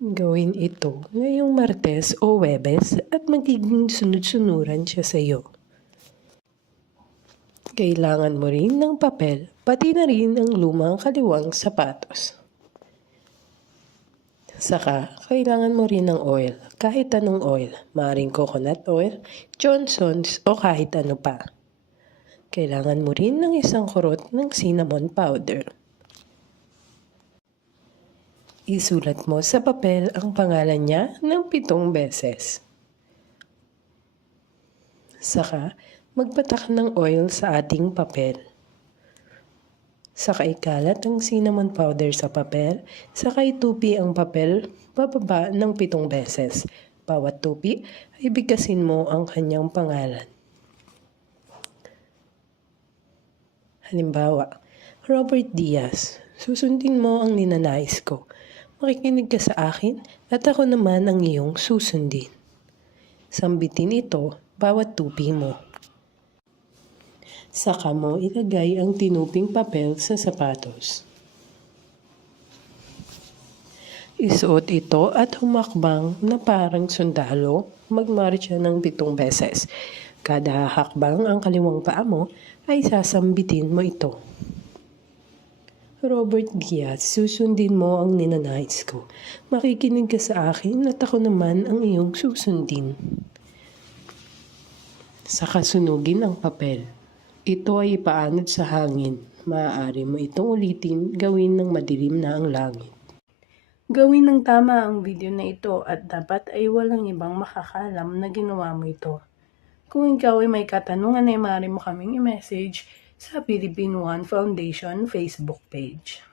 Gawin ito ngayong Martes o Webes at magiging sunod-sunuran siya sa iyo. Kailangan mo rin ng papel, pati na rin ang lumang kaliwang sapatos. Saka, kailangan mo rin ng oil, kahit anong oil, maring coconut oil, Johnson's o kahit ano pa. Kailangan mo rin ng isang kurot ng cinnamon powder. Isulat mo sa papel ang pangalan niya ng pitong beses. Saka, magpatak ng oil sa ating papel. Saka ikalat ang cinnamon powder sa papel, saka itupi ang papel pababa ng pitong beses. Bawat tupi ay bigkasin mo ang kanyang pangalan. Halimbawa, Robert Diaz, susundin mo ang ninanais ko. Makikinig ka sa akin at ako naman ang iyong susundin. Sambitin ito bawat tupi mo. Saka mo ilagay ang tinuping papel sa sapatos. Isuot ito at humakbang na parang sundalo, magmarcha ng pitong beses. Kada hakbang ang kaliwang paa mo ay sasambitin mo ito. Robert Diaz, susundin mo ang ninanais ko. Makikinig ka sa akin at ako naman ang iyong susundin. Saka sunugin ang papel. Ito ay ipaanod sa hangin. Maaari mo itong ulitin gawin ng madilim na ang langit. Gawin ng tama ang video na ito at dapat ay walang ibang makakalam na ginawa mo ito. Kung ikaw ay may katanungan ay maaari mo kaming i-message sa Philippine One Foundation Facebook page.